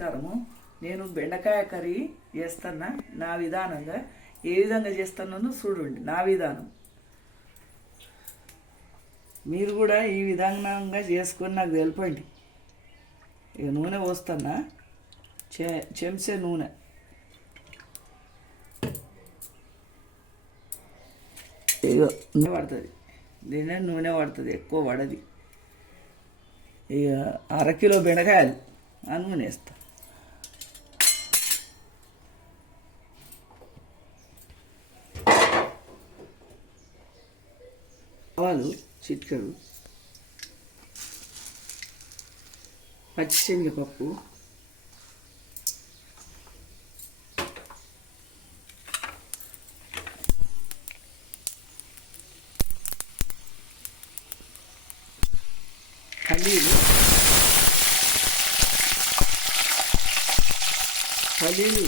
నమస్కారము. నేను బెండకాయ కర్రీ చేస్తున్నా నా విధానంగా. ఏ విధంగా చేస్తున్నానో చూడండి నా విధానం. మీరు కూడా ఈ విధానంగా చేసుకొని నాకు తెలపండి. ఇక నూనె పోస్తున్నా, చెంచా నూనె. ఇక నూనె పడుతుంది, దీనే నూనె పడుతుంది, ఎక్కువ పడది. ఇక అరకిలో బెండకాయలు ఆ నూనె వేస్తా. ఆవాలు చిటికెడు, పచ్చిశనగపప్పు, పల్లీలు,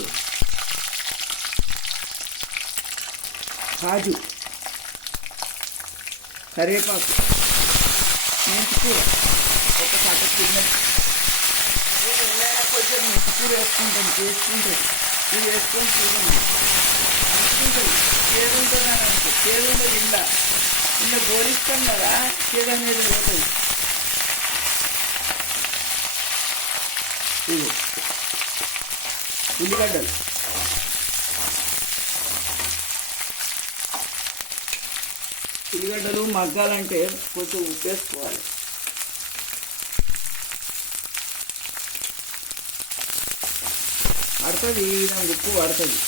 కాజు, కరివేపాకు, మెంతికూర ఒక కట్ట చిన్నది. నేను ఎన్నైనా కొంచెం మెంతికూర వేసుకుంటాను, చేసుకుంటుంది. ఇది వేసుకొని చూడండి, అనుకుంటుంది చేదు ఉంటుంది అని అనుకో. చేదు ఉండదు, ఇలా గోలిస్తాం కదా, చేదు అనేది పోతుంది. ఇది ఉల్లిగడ్డలు, ఉల్లిగడ్డలు మగ్గాలంటే కొంచెం ఉప్పు వేసుకోవాలి. పడుతుంది, ఈ విధంగా ఉప్పు పడుతుంది.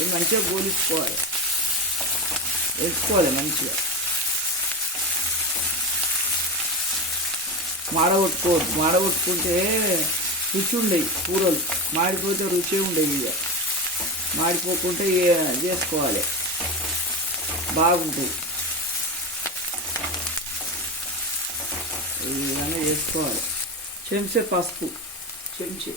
ఇది మంచిగా గోలించుకోవాలి, వేసుకోవాలి మంచిగా. మాడగొట్టుకుంటే రుచి ఉండేవి కూరలు, మాడిపోతే రుచి ఉండేవి. ఇక మాడిపోకుంటే చేసుకోవాలి, బాగుంటుంది. ఈ విధంగా చేసుకోవాలి. చెంచా పసుపు, చెంచా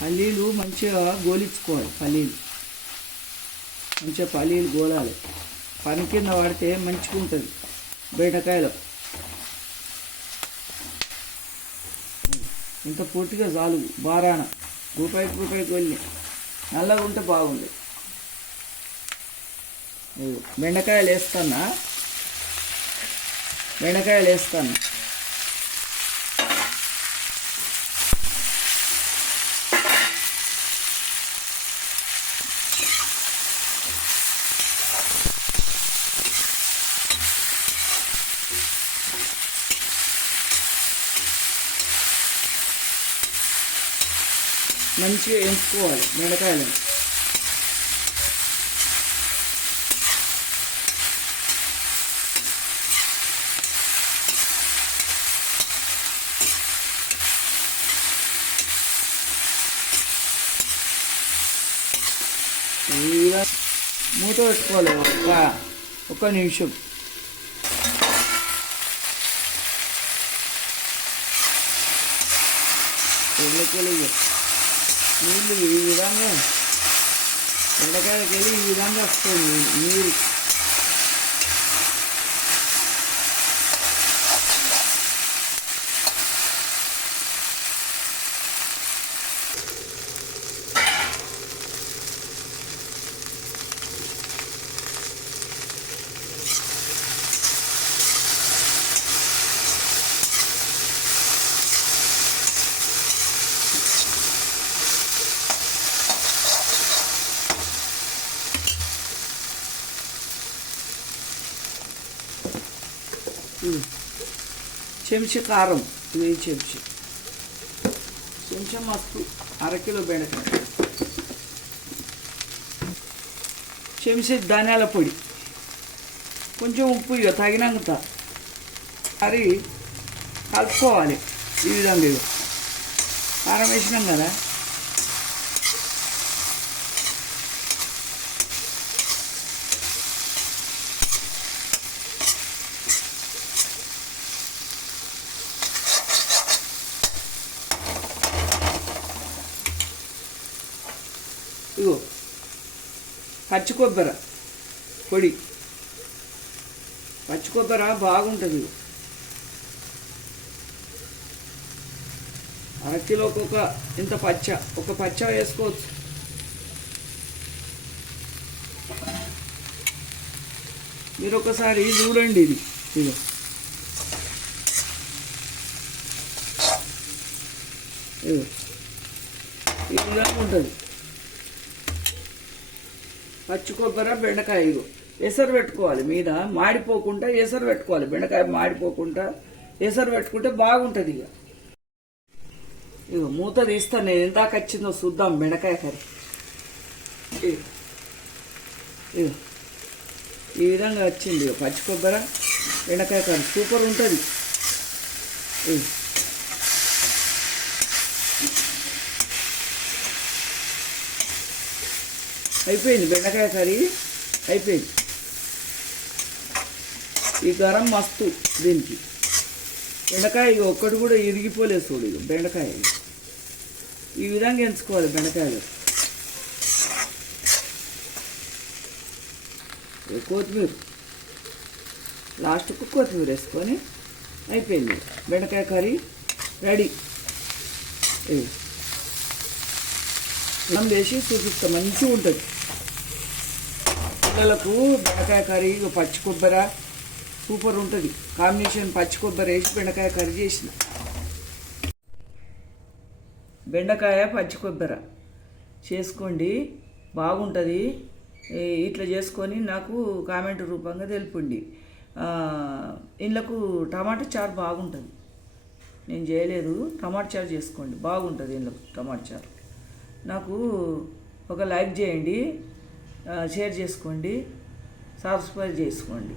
పల్లీలు మంచిగా గోలించుకోవాలి. పల్లీలు గోలాలి. పని కింద వాడితే మంచిగా ఉంటుంది బెండకాయలు. ఇంత పూర్తిగా చాలు, బారాన రూపాయికి వెళ్ళి నల్లగా ఉంటే బాగుంది. బెండకాయలు వేస్తాను. మంచిగా వేయించుకోవాలి బెండకాయలను. మూత పెట్టుకోవాలి ఒక నిమిషం. నీళ్ళు ఈ విధంగా బెండకాయలకి వెళ్ళి ఈ విధంగా వస్తుంది నీరు. చెంచా కారం, ఇది చెంచా మస్తు, అరకిలో బెండకాయ. చెంచా ధనియాల పొడి, కొంచెం ఉప్పు ఇక తగినంత. అది కలుపుకోవాలి ఈ విధంగా. కారం వేసినాం కదా, ఇగో పచ్చి కొబ్బరి పొడి, పచ్చి కొబ్బరి బాగుంటుంది. ఇగో అరకిలోకి ఇంత ఒక పచ్చ వేసుకోవచ్చు. మీరు ఒకసారి చూడండి. ఇది ఇగో ఇగో ఈ విధంగా ఉంటుంది పచ్చి కొబ్బరి బెండకాయ. ఇగో ఎసరు పెట్టుకోవాలి, మీద మాడిపోకుండా ఎసరు పెట్టుకోవాలి. బెండకాయ మాడిపోకుండా ఎసరు పెట్టుకుంటే బాగుంటుంది. ఇగో మూత తీస్తాను నేను, ఎందాక వచ్చిందో చూద్దాం బెండకాయ కర్రీ. ఇగో ఈ విధంగా వచ్చింది పచ్చి కొబ్బరి బెండకాయ కర్రీ, సూపర్ ఉంటుంది. అయిపోయింది బెండకాయ కర్రీ, అయిపోయింది. ఈ గరం మస్తు దీనికి. బెండకాయ ఒక్కటి కూడా ఇరిగిపోలేదు చూడు. ఇక బెండకాయ ఈ విధంగా ఎంచుకోవాలి. బెండకాయలు కొత్తిమీర, లాస్ట్కు కొత్తిమీర వేసుకొని అయిపోయింది. బెండకాయ కర్రీ రెడీ. అన్నం వేసి చూపిస్తాం, మంచిగా ఉంటుంది పిల్లలకు. బెండకాయ కర్రీ పచ్చి కొబ్బరి సూపర్ ఉంటుంది కాంబినేషన్. పచ్చి కొబ్బరి వేసి బెండకాయ కర్రీ చేసిన. బెండకాయ పచ్చి కొబ్బరి చేసుకోండి, బాగుంటుంది. ఇట్లా చేసుకొని నాకు కామెంట్ రూపంగా తెలుపండి. ఇండ్లకు టమాటా చారు బాగుంటుంది. నేను చేయలేదు, టమాటా చారు చేసుకోండి, బాగుంటుంది ఇండ్లకు టమాటా చారు. నాకు ఒక లైక్ చేయండి, షేర్ చేసుకోండి, సబ్స్క్రైబ్ చేసుకోండి.